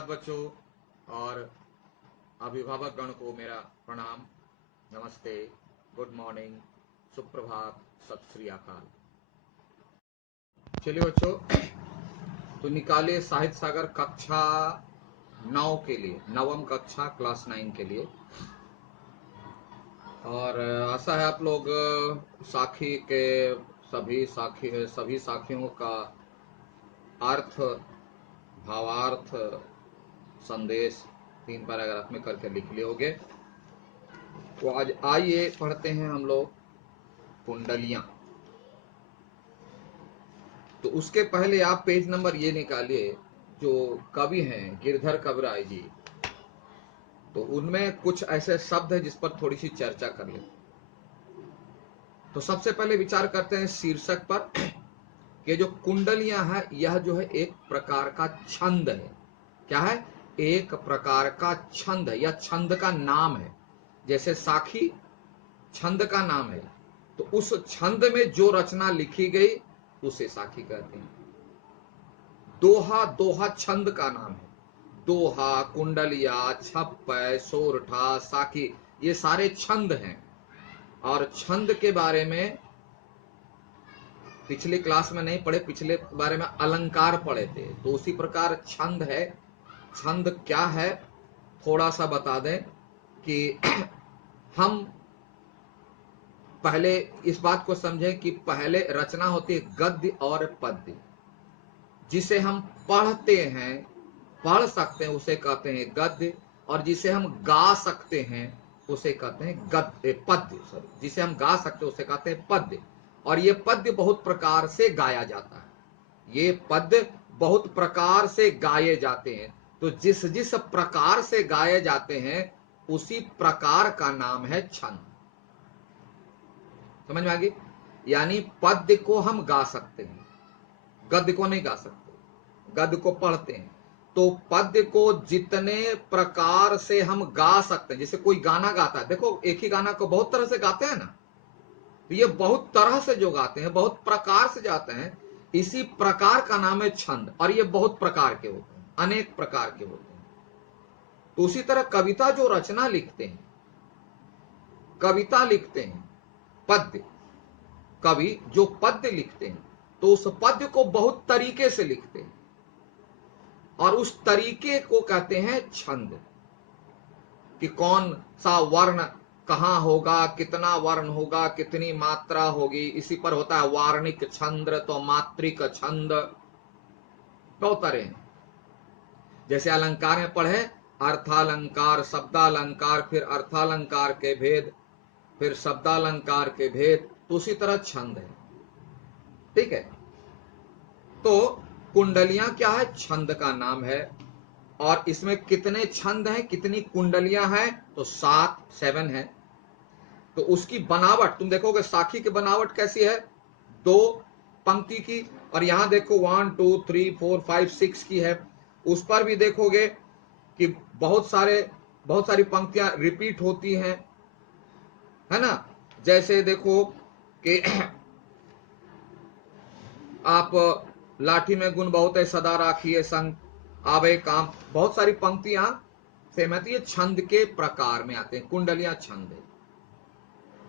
सुप्रभात बच्चों और अभिभावक गण को मेरा प्रणाम, नमस्ते, गुड मॉर्निंग, सुप्रभात, सत श्री अकाल। चलिए बच्चों, तो निकालिए साहित्य सागर कक्षा 9 के लिए, नवम कक्षा क्लास 9 के लिए। और आशा है आप लोग साखी के सभी साखियों का अर्थ, भावार्थ, संदेश 3 पैराग्राफ में करके लिख लिए होंगे। तो आज आइए पढ़ते हैं हम लोग कुंडलियां। तो उसके पहले आप पेज नंबर ये निकालिए, जो कवि हैं गिरधर कविराय जी, तो उनमें कुछ ऐसे शब्द हैं जिस पर थोड़ी सी चर्चा कर ले। तो सबसे पहले विचार करते हैं शीर्षक पर कि जो कुंडलियां हैं यह जो है एक प्रकार का छंद है। क्या है? एक प्रकार का छंद है, यह छंद का नाम है। जैसे साखी छंद का नाम है, तो उस छंद में जो रचना लिखी गई उसे साखी कहते हैं। दोहा, दोहा छंद का नाम है। दोहा, कुंडलिया, छप्पय, सोरठा, साखी, ये सारे छंद हैं। और छंद के बारे में पिछले क्लास में नहीं पढ़े, पिछले बारे में अलंकार पढ़े थे। तो उसी प्रकार छंद है। छंद क्या है थोड़ा सा बता दें कि हम पहले इस बात को समझें कि पहले रचना होती है गद्य और पद्य। जिसे हम पढ़ते हैं, पढ़ सकते हैं, उसे कहते हैं गद्य। और जिसे हम गा सकते हैं उसे कहते हैं पद्य। जिसे हम गा सकते हैं उसे कहते हैं पद्य। और ये पद्य बहुत प्रकार से गाया जाता है। ये पद्य बहुत प्रकार से गाए जाते हैं। तो जिस जिस प्रकार से गाए जाते हैं उसी प्रकार का नाम है छंद। समझ में आ गई? यानी पद्य को हम गा सकते हैं, गद्य को नहीं गा सकते। गद्य को पढ़ते हैं। तो पद्य को जितने प्रकार से हम गा सकते हैं, जैसे कोई गाना गाता है, देखो एक ही गाना को बहुत तरह से गाते हैं ना, तो ये बहुत तरह से जो गाते हैं, बहुत प्रकार से जाते हैं, इसी प्रकार का नाम है छंद। और ये बहुत प्रकार के होते हैं, अनेक प्रकार के होते हैं। तो उसी तरह कविता जो रचना लिखते हैं, कविता लिखते हैं, पद्य, कवि जो पद्य लिखते हैं तो उस पद्य को बहुत तरीके से लिखते हैं और उस तरीके को कहते हैं छंद। कि कौन सा वर्ण कहां होगा, कितना वर्ण होगा, कितनी मात्रा होगी, इसी पर होता है वार्णिक छंद, तो मात्रिक छंद, बहुत तरह हैं। जैसे अलंकार में पढ़े अर्थालंकार, शब्दालंकार, फिर अर्थालंकार के भेद, फिर शब्दालंकार के भेद, तो उसी तरह छंद है। ठीक है? तो कुंडलियां क्या है? छंद का नाम है। और इसमें कितने छंद हैं, कितनी कुंडलियां हैं? तो 7 है। तो उसकी बनावट तुम देखोगे, साखी की बनावट कैसी है? 2 पंक्ति की। और यहां देखो 1 2 3 4 5 6 की है। उस पर भी देखोगे कि बहुत सारी पंक्तियां रिपीट होती हैं, है ना। जैसे देखो कि आप लाठी में गुण बहुत है, सदा राखिए संग, आवे काम, बहुत सारी पंक्तियां सेम है। तो ये छंद के प्रकार में आते हैं, कुंडलियां छंद है।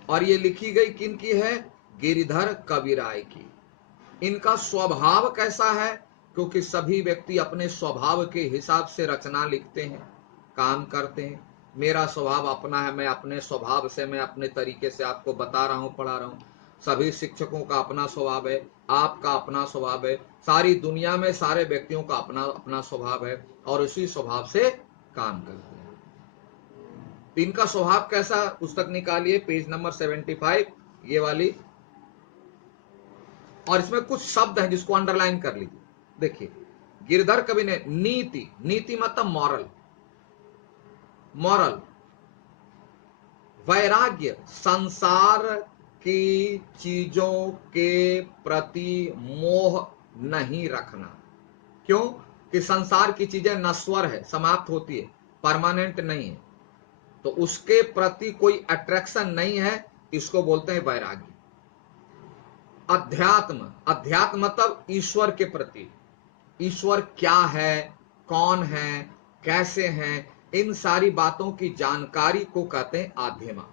और ये लिखी गई किन की है? गिरिधर कविराय की। इनका स्वभाव कैसा है? क्योंकि सभी व्यक्ति अपने स्वभाव के हिसाब से रचना लिखते हैं, काम करते हैं। मेरा स्वभाव अपना है, मैं अपने स्वभाव से, मैं अपने तरीके से आपको बता रहा हूं, पढ़ा रहा हूं। सभी शिक्षकों का अपना स्वभाव है, आपका अपना स्वभाव है, सारी दुनिया में सारे व्यक्तियों का अपना अपना स्वभाव है, और उसी स्वभाव से काम करते हैं। इनका स्वभाव कैसा? पुस्तक निकालिए, पेज नंबर 75, ये वाली। और इसमें कुछ शब्द हैं जिसको अंडरलाइन कर लीजिए। देखिए, गिरधर कवि ने नीति, नीति मतलब मॉरल, मॉरल, वैराग्य, संसार की चीजों के प्रति मोह नहीं रखना। क्यों? कि संसार की चीजें नश्वर है, समाप्त होती है, परमानेंट नहीं है, तो उसके प्रति कोई अट्रैक्शन नहीं है, इसको बोलते हैं वैराग्य। अध्यात्म, अध्यात्म मतलब ईश्वर के प्रति, ईश्वर क्या है, कौन है, कैसे हैं, इन सारी बातों की जानकारी को कहते हैं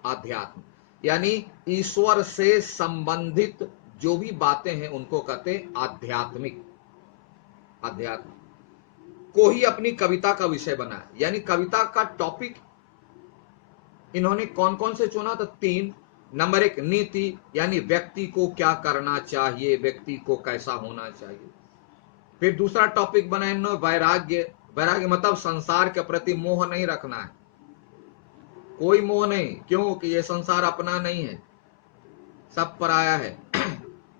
आध्यात्म। यानी ईश्वर से संबंधित जो भी बातें हैं उनको कहते हैं आध्यात्मिक। अध्यात्म को ही अपनी कविता का विषय बनाया। यानी कविता का टॉपिक इन्होंने कौन कौन से चुना? तो 3। नंबर 1 नीति, यानी व्यक्ति को क्या करना चाहिए, व्यक्ति को कैसा होना चाहिए। फिर दूसरा टॉपिक बनाया इन्होंने वैराग्य। वैराग्य मतलब संसार के प्रति मोह नहीं रखना है, कोई मोह नहीं, क्योंकि ये संसार अपना नहीं है, सब पराया है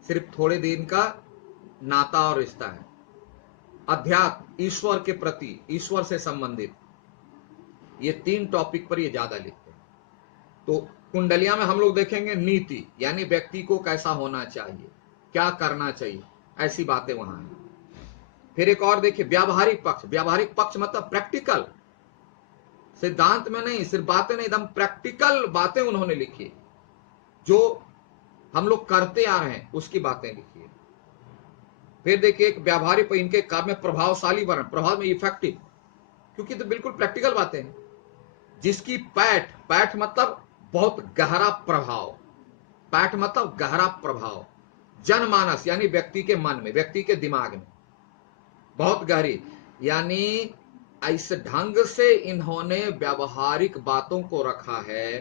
सिर्फ थोड़े दिन का नाता और रिश्ता है। अध्यात्म, ईश्वर के प्रति, ईश्वर से संबंधित, ये 3 टॉपिक पर ये ज्यादा लिखते हैं। तो कुंडलिया में हम लोग देखेंगे नीति, यानी व्यक्ति को कैसा होना चाहिए, क्या करना चाहिए, ऐसी बातें वहां हैं। फिर एक और देखिए व्यावहारिक पक्ष। व्यावहारिक पक्ष मतलब प्रैक्टिकल, सिद्धांत में नहीं, सिर्फ बातें नहीं, एकदम प्रैक्टिकल बातें उन्होंने लिखी, जो हम लोग करते आ रहे हैं उसकी बातें लिखी है। फिर देखिए एक व्यावहारिक, इनके काव्य में प्रभावशाली वर्ण, प्रभाव में इफेक्टिव, क्योंकि तो बिल्कुल प्रैक्टिकल बातें हैं। जिसकी पैठ, पैठ मतलब बहुत गहरा प्रभाव, पैठ मतलब गहरा प्रभाव, जनमानस यानी व्यक्ति के मन में, व्यक्ति के दिमाग में बहुत गहरी, यानी इस ढंग से इन्होंने व्यावहारिक बातों को रखा है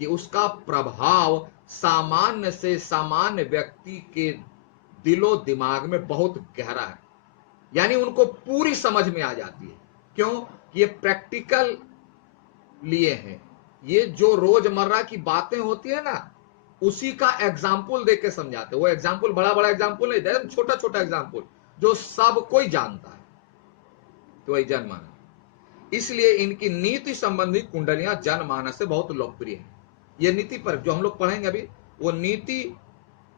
कि उसका प्रभाव सामान्य से सामान्य व्यक्ति के दिलो दिमाग में बहुत गहरा है, यानी उनको पूरी समझ में आ जाती है। क्यों? ये प्रैक्टिकल लिए हैं, ये जो रोजमर्रा की बातें होती है ना, उसी का एग्जाम्पल देके समझाते। वो एग्जाम्पल बड़ा बड़ा एग्जाम्पल नहीं दे, छोटा छोटा एग्जाम्पल जो सब कोई जानता है, तो वही जनमानस। इसलिए इनकी नीति संबंधी कुंडलियां जनमानस से बहुत लोकप्रिय है। ये नीति पर जो हम लोग पढ़ेंगे अभी, वो नीति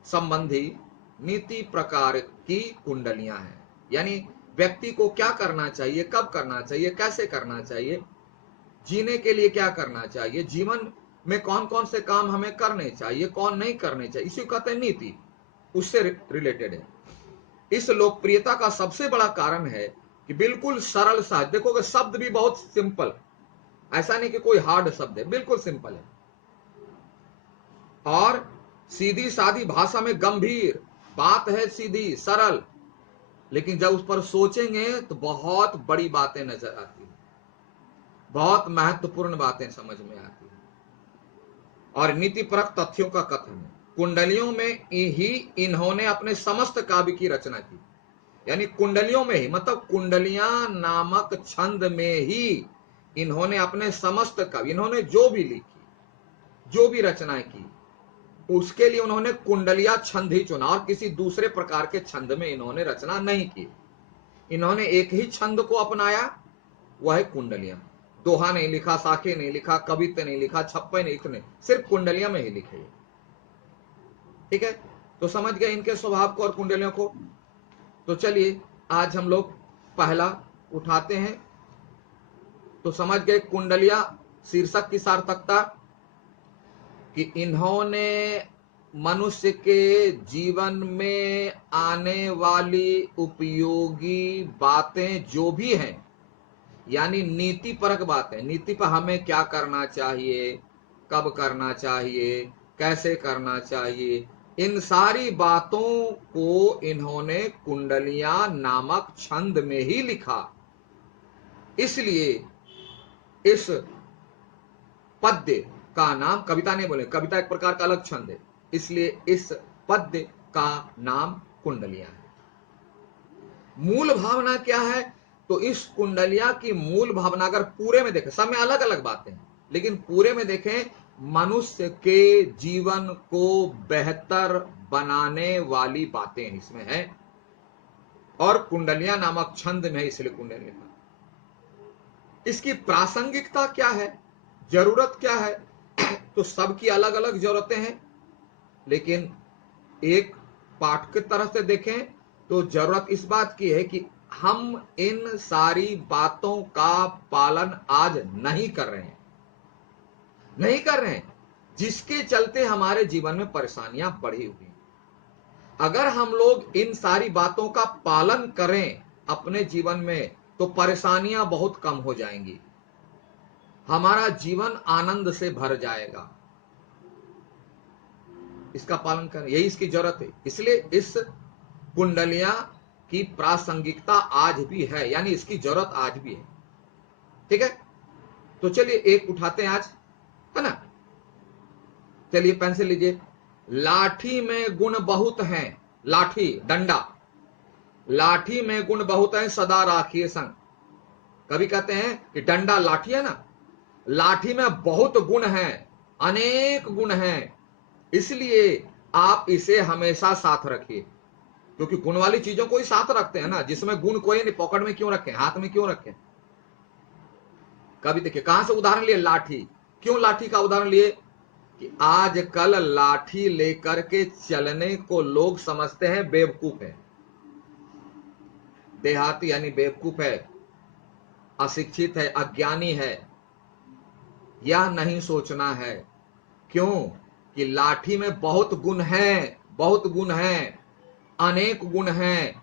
संबंधी, नीति प्रकार की कुंडलियां हैं। यानी व्यक्ति को क्या करना चाहिए, कब करना चाहिए, कैसे करना चाहिए, जीने के लिए क्या करना चाहिए, जीवन में कौन कौन से काम हमें करने चाहिए, कौन नहीं करने चाहिए, इसी को कहते हैं नीति, उससे रिलेटेड है। इस लोकप्रियता का सबसे बड़ा कारण है कि बिल्कुल सरल सा, देखोगे शब्द भी बहुत सिंपल, ऐसा नहीं कि कोई हार्ड शब्द है, बिल्कुल सिंपल है, और सीधी सादी भाषा में गंभीर बात है, सीधी सरल, लेकिन जब उस पर सोचेंगे तो बहुत बड़ी बातें नजर आती है, बहुत महत्वपूर्ण बातें समझ में आती है। और नीतिपरक तथ्यों का कथन है। कुंडलियों में ही इन्होंने अपने समस्त काव्य की रचना की। यानी कुंडलियों में ही मतलब कुंडलियां नामक छंद में ही इन्होंने अपने समस्त काव्य, इन्होंने जो भी लिखी, जो भी रचनाएं की, उसके लिए उन्होंने कुंडलिया छंद ही चुना, और किसी दूसरे प्रकार के छंद में इन्होंने रचना नहीं की। इन्होंने एक ही छंद को अपनाया, वह है कुंडलियां। दोहा नहीं लिखा, साखे नहीं लिखा, कवित्त नहीं लिखा, छप्पे नहीं लिखे, सिर्फ कुंडलियां में ही लिखे। ठीक है, तो समझ गए इनके स्वभाव को और कुंडलियों को। तो चलिए आज हम लोग पहला उठाते हैं। तो समझ गए कुंडलिया शीर्षक की सार्थकता, कि इन्होंने मनुष्य के जीवन में आने वाली उपयोगी बातें जो भी हैं, यानी नीति परक बातें, नीति पर हमें क्या करना चाहिए, कब करना चाहिए, कैसे करना चाहिए, इन सारी बातों को इन्होंने कुंडलियां नामक छंद में ही लिखा। इसलिए इस पद्य का नाम, कविता नहीं बोले, कविता एक प्रकार का अलग छंद है, इसलिए इस पद्य का नाम कुंडलियां है। मूल भावना क्या है? तो इस कुंडलिया की मूल भावना अगर पूरे में देखें, सब में अलग अलग बातें हैं, लेकिन पूरे में देखें, मनुष्य के जीवन को बेहतर बनाने वाली बातें इसमें है, और कुंडलिया नामक छंद में, इसलिए कुंडलिया। इसकी प्रासंगिकता क्या है, जरूरत क्या है? तो सबकी अलग अलग जरूरतें हैं, लेकिन एक पाठ की तरफ से देखें तो जरूरत इस बात की है कि हम इन सारी बातों का पालन आज नहीं कर रहे हैं, नहीं कर रहे हैं, जिसके चलते हमारे जीवन में परेशानियां बढ़ी हुई। अगर हम लोग इन सारी बातों का पालन करें अपने जीवन में, तो परेशानियां बहुत कम हो जाएंगी, हमारा जीवन आनंद से भर जाएगा। इसका पालन करें, यही इसकी जरूरत है। इसलिए इस कुंडलियां की प्रासंगिकता आज भी है, यानी इसकी जरूरत आज भी है। ठीक है, तो चलिए एक उठाते हैं आज, है ना। चलिए पेंसिल लीजिए। लाठी में गुण बहुत हैं, लाठी डंडा, लाठी में गुण बहुत है सदा राखिए संग। कभी कहते हैं कि डंडा लाठी है ना, लाठी में बहुत गुण हैं, अनेक गुण हैं, इसलिए आप इसे हमेशा साथ रखिए। क्योंकि गुण वाली चीजों को ही साथ रखते हैं ना, जिसमें गुण कोई नहीं, पॉकेट में क्यों रखें, हाथ में क्यों रखें। कभी देखिए कहां से उदाहरण लिए, लाठी। क्यों लाठी का उदाहरण लिए कि आजकल लाठी लेकर के चलने को लोग समझते हैं बेवकूफ है, देहाती यानी बेवकूफ है, अशिक्षित है, अज्ञानी है। यह नहीं सोचना है। क्यों कि लाठी में बहुत गुण है, बहुत गुण है, अनेक गुण हैं,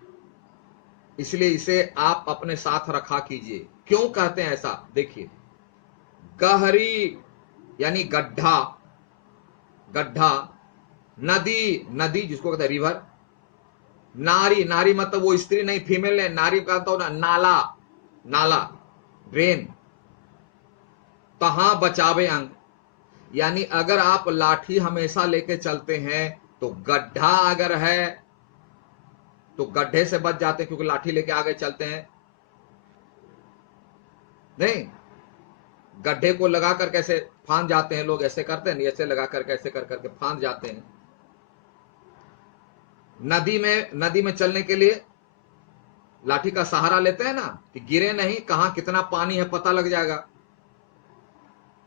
इसलिए इसे आप अपने साथ रखा कीजिए। क्यों कहते हैं ऐसा, देखिए। गहरी यानी गड्ढा, गड्ढा, नदी, नदी जिसको कहते हैं रिवर, नारी, नारी मतलब वो स्त्री नहीं, फीमेल है, नारी कहता हूं ना, नाला, नाला, ड्रेन, तहां बचावे अंग, यानी अगर आप लाठी हमेशा लेके चलते हैं तो गड्ढा अगर है तो गड्ढे से बच जाते हैं, क्योंकि लाठी लेके आगे चलते हैं। नहीं, गड्ढे को लगा कर कैसे फांद जाते हैं लोग, ऐसे करते हैं, ऐसे लगा कर कैसे कर करके फांद जाते हैं। नदी में चलने के लिए लाठी का सहारा लेते हैं ना, कि गिरे नहीं, कहां कितना पानी है पता लग जाएगा।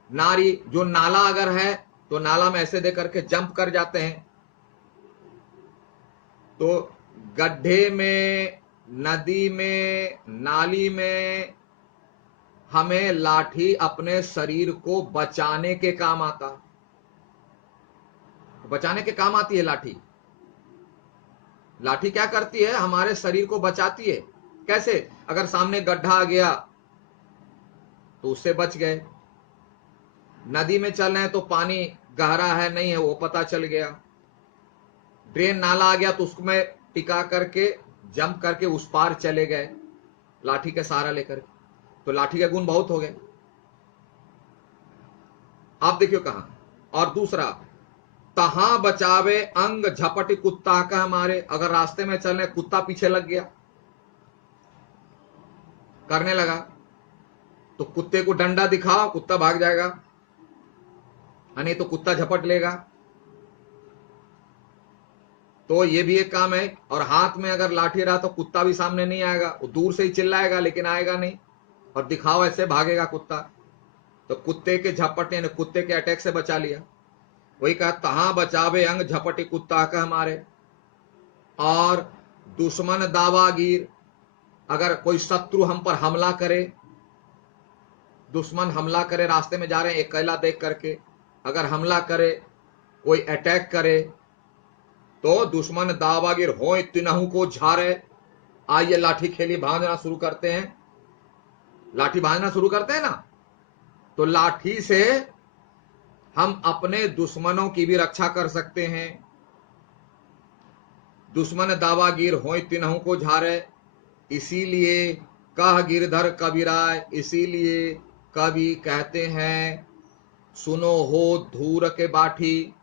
नारी जो नाला अगर है तो नाला में ऐसे दे करके जंप कर जाते हैं। तो गड्ढे में, नदी में, नाली में हमें लाठी अपने शरीर को बचाने के काम आता, बचाने के काम आती है लाठी। लाठी क्या करती है, हमारे शरीर को बचाती है। कैसे, अगर सामने गड्ढा आ गया तो उससे बच गए। नदी में चल रहे हैं तो पानी गहरा है नहीं है वो पता चल गया। ड्रेन नाला आ गया तो उसमें टिका करके जंप करके उस पार चले गए लाठी के सहारा लेकर। तो लाठी के गुण बहुत हो गए। आप देखियो कहां, और दूसरा, तहां बचावे अंग झपटी कुत्ता का हमारे, अगर रास्ते में चलने कुत्ता पीछे लग गया, करने लगा, तो कुत्ते को डंडा दिखाओ, कुत्ता भाग जाएगा, नहीं तो कुत्ता झपट लेगा। तो ये भी एक काम है। और हाथ में अगर लाठी रहा तो कुत्ता भी सामने नहीं आएगा, वो दूर से ही चिल्लाएगा लेकिन आएगा नहीं, और दिखाओ ऐसे भागेगा कुत्ता। तो कुत्ते के झपटने ने कुत्ते के अटैक से बचा लिया। वही कहा, तहां बचावे अंग झपटी कुत्ता का हमारे। और दुश्मन दावागीर, अगर कोई शत्रु हम पर हमला करे, दुश्मन हमला करे, रास्ते में जा रहे हैं अकेला देख करके, अगर हमला करे, कोई अटैक करे, तो दुश्मन दावागीर हो तिनहु को झारे। आइए लाठी खेली भांजना शुरू करते हैं, लाठी भांजना शुरू करते हैं ना, तो लाठी से हम अपने दुश्मनों की भी रक्षा कर सकते हैं। दुश्मन दावागीर हो तिनहु को झारे, इसीलिए कह गिरधर कबीराय, इसीलिए कवि कहते हैं, सुनो हो धूर के बाठी।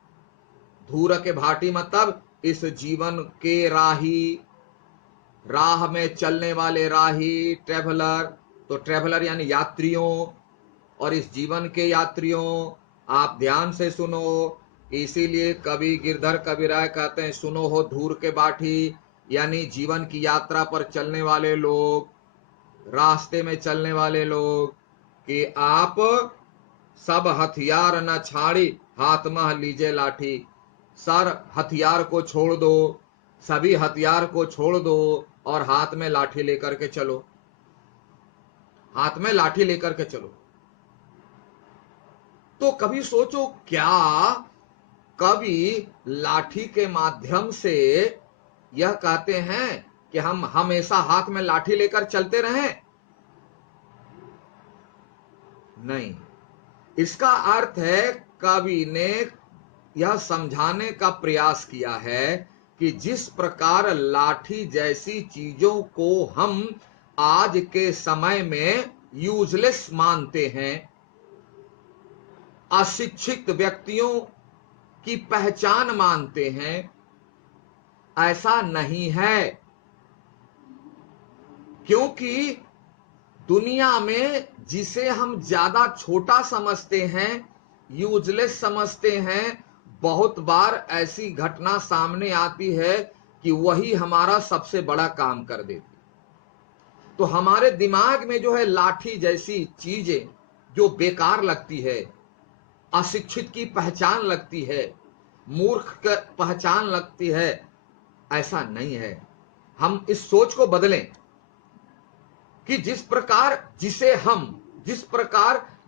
धूर के भाटी मतलब इस जीवन के राही, राह में चलने वाले राही, ट्रेवलर। तो ट्रेवलर यानी यात्रियों, और इस जीवन के यात्रियों आप ध्यान से सुनो। इसीलिए कवि गिरधर कबीराय कहते हैं, सुनो हो धूर के बाठी, यानी जीवन की यात्रा पर चलने वाले लोग, रास्ते में चलने वाले लोग, कि आप सब हथियार न छाड़ी, हाथ में लीजिए लाठी। सर हथियार को छोड़ दो, सभी हथियार को छोड़ दो, और हाथ में लाठी लेकर के चलो, हाथ में लाठी लेकर के चलो। तो कभी सोचो, क्या कवि लाठी के माध्यम से यह कहते हैं कि हम हमेशा हाथ में लाठी लेकर चलते रहें? नहीं। इसका अर्थ है कवि ने यह समझाने का प्रयास किया है कि जिस प्रकार लाठी जैसी चीजों को हम आज के समय में यूजलेस मानते हैं, अशिक्षित व्यक्तियों की पहचान मानते हैं, ऐसा नहीं है। क्योंकि दुनिया में जिसे हम ज्यादा छोटा समझते हैं, यूजलेस समझते हैं, बहुत बार ऐसी घटना सामने आती है कि वही हमारा सबसे बड़ा काम कर देती। तो हमारे दिमाग में जो है लाठी जैसी चीजें जो बेकार लगती है, अशिक्षित की पहचान लगती है, मूर्ख की पहचान लगती है, ऐसा नहीं है। हम इस सोच को बदलें कि जिस प्रकार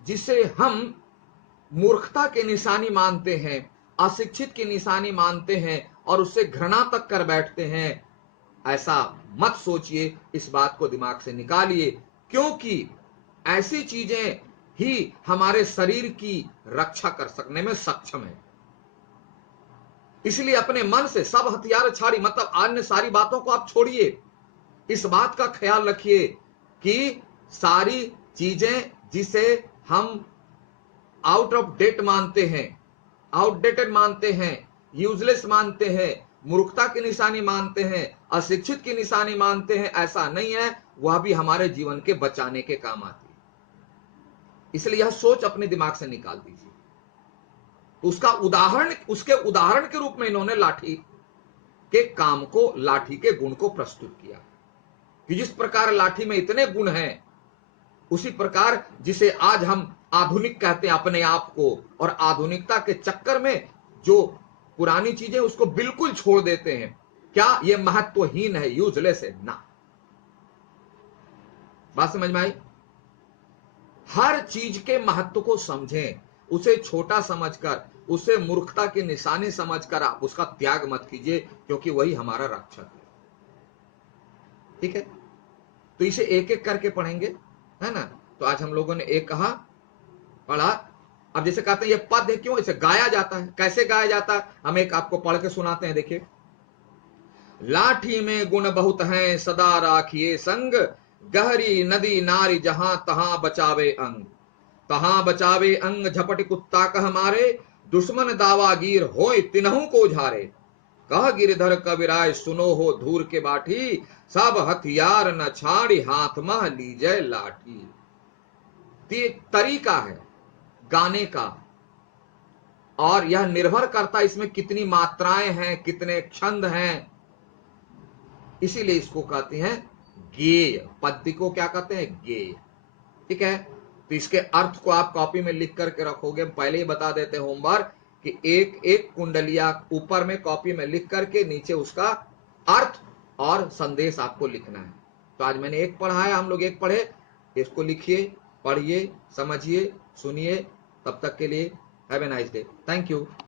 जिसे हम मूर्खता की निशानी मानते हैं, अशिक्षित की निशानी मानते हैं और उससे घृणा तक कर बैठते हैं, ऐसा मत सोचिए। इस बात को दिमाग से निकालिए, क्योंकि ऐसी चीजें ही हमारे शरीर की रक्षा कर सकने में सक्षम है। इसलिए अपने मन से सब हथियार छाड़ी, मतलब अन्य सारी बातों को आप छोड़िए। इस बात का ख्याल रखिए कि सारी चीजें जिसे हम आउट ऑफ डेट मानते हैं, आउटडेटेड मानते हैं, यूजलेस मानते हैं, मूर्खता की निशानी मानते हैं, अशिक्षित की निशानी मानते हैं, ऐसा नहीं है। वह भी हमारे जीवन के बचाने के काम आती है। इसलिए यह सोच अपने दिमाग से निकाल दीजिए। उसके उदाहरण के रूप में इन्होंने लाठी के काम को, लाठी के गुण को प्रस्तुत किया कि जिस प्रकार लाठी में इतने गुण हैं, उसी प्रकार जिसे आज हम आधुनिक कहते हैं अपने आप को, और आधुनिकता के चक्कर में जो पुरानी चीजें उसको बिल्कुल छोड़ देते हैं, क्या यह महत्वहीन है, यूजलेस है? ना। बात समझ में आई? हर चीज के महत्व को समझें, उसे छोटा समझकर, उसे मूर्खता की निशानी समझकर आप उसका त्याग मत कीजिए, क्योंकि वही हमारा रक्षक है। ठीक है, तो इसे एक एक करके पढ़ेंगे, है ना। तो आज हम लोगों ने एक कहा, पढ़ा। अब जैसे कहते हैं ये पद है, क्यों इसे गाया जाता है, कैसे गाया जाता है, हम एक आपको पढ़ के सुनाते हैं। देखिए, लाठी में गुण बहुत हैं, सदा राखिए संग, गहरी नदी नारी जहां तहां बचावे अंग, तहां बचावे अंग, झपट कुत्ता कह मारे, दुश्मन दावागीर होय तिनहु को झारे, कह गिरधर कविराय सुनो हो धूर के बाठी, सब हथियार न छाड़ी हाथ मह लीजय लाठी। ये तरीका है गाने का, और यह निर्भर करता है इसमें कितनी मात्राएं हैं, कितने छंद हैं। इसीलिए इसको कहते हैं गेय। पद्य को क्या कहते हैं? गेय। ठीक है, तो इसके अर्थ को आप कॉपी में लिख करके रखोगे। पहले ही बता देते हैं होमवर्क कि एक एक कुंडलिया ऊपर में कॉपी में लिख करके नीचे उसका अर्थ और संदेश आपको लिखना है। तो आज मैंने एक पढ़ा है, हम लोग एक पढ़े, इसको लिखिए, पढ़िए, समझिए, सुनिए। तब तक के लिए have a nice day. Thank you.